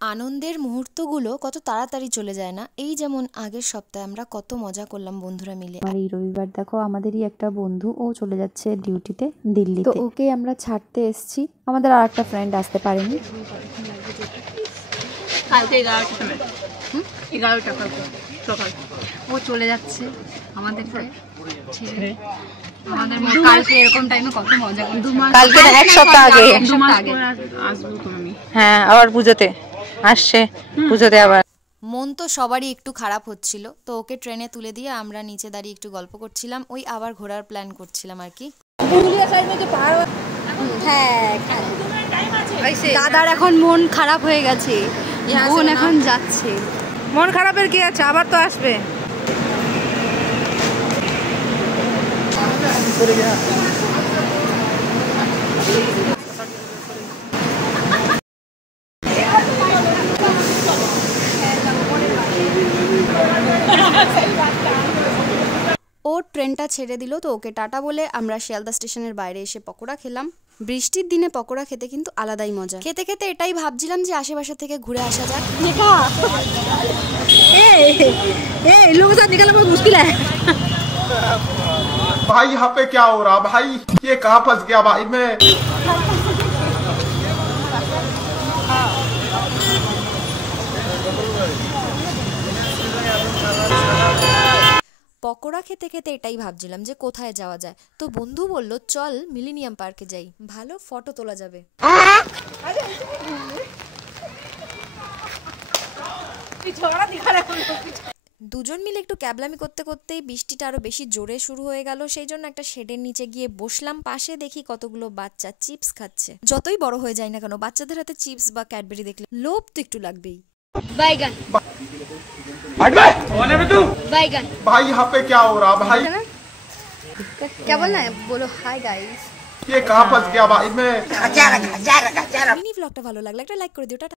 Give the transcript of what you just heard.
আনন্দের মুহূর্তগুলো কত তাড়াতাড়ি চলে যায় না। এই যেমন আগের সপ্তাহে আমরা কত মজা করলাম বন্ধুরা মিলে। আর এই রবিবার দেখো আমাদেরই একটা বন্ধু ও চলে যাচ্ছে ডিউটিতে দিল্লিতে, তো ওকে আমরা ছাড়তে এসেছি। আমাদের আর একটা ফ্রেন্ড আসতে পারেনি। কালকে 11টার সময় 11টা সকাল ও চলে যাচ্ছে আমাদের ছেড়ে। আমাদের কালকে এরকম টাইমে কত মজা করছি। কালকে না, এক সপ্তাহ আগে আসবো তো আমি। হ্যাঁ, আবার পুজোতে আসছে, পুজোতে আবার। মন তো সবারই একটু খারাপ হচ্ছিল, তো ওকে ট্রেনে তুলে দিয়ে আমরা নিচে দাঁড়িয়ে একটু গল্প করছিলাম, ওই আবার ঘোরার প্ল্যান করছিলাম আর কি। দাদার এখন মন খারাপ হয়ে গেছে, বোন এখন যাচ্ছে। মন খারাপের কি আছে, আবার তো আসবে। ও ট্রেনটা ছেড়ে দিল, তো ওকে টাটা বলে আমরা শিয়ালদা স্টেশনের বাইরে এসে পকোড়া খেলাম। বৃষ্টির দিনে পকোড়া খেতে কিন্তু আলাদাই মজা। খেতে খেতে এটাই ভাবছিলাম যে আশেপাশে থেকে ঘুরে আসা যাক। भाई यहाँ पे क्या हो रहा भाई, ये कहाँ फंस गया भाई मैं। পকোড়া খেতে খেতে এটাই ভাবছিলাম যে কোথায় যাওয়া যায়, তো বন্ধু বলল চল মিলেনিয়াম পার্কে যাই, ভালো ফটো তোলা যাবে। দুজন মিলে একটু ক্যাবলামি করতে করতেই বৃষ্টিটা আরো বেশি জোরে শুরু হয়ে গেল। সেই জন্য একটা শেডের নিচে গিয়ে বসলাম। পাশে দেখি কতগুলো বাচ্চা চিপস খাচ্ছে। যতই বড় হয়ে যায় না কেন, বাচ্চাদের হাতে চিপস বা ক্যাডবেরি দেখলে লোভ তো একটু লাগবেই। বাইগান বাইগান भाई यहाँ पे क्या हो रहा भाई, क्या बोलना है, बोलो हाय गाइस। ये कहाँ फंस गया भाई मैं। মিনি ব্লগটা ভালো লাগলে একটা লাইক করে দিও। টাটা।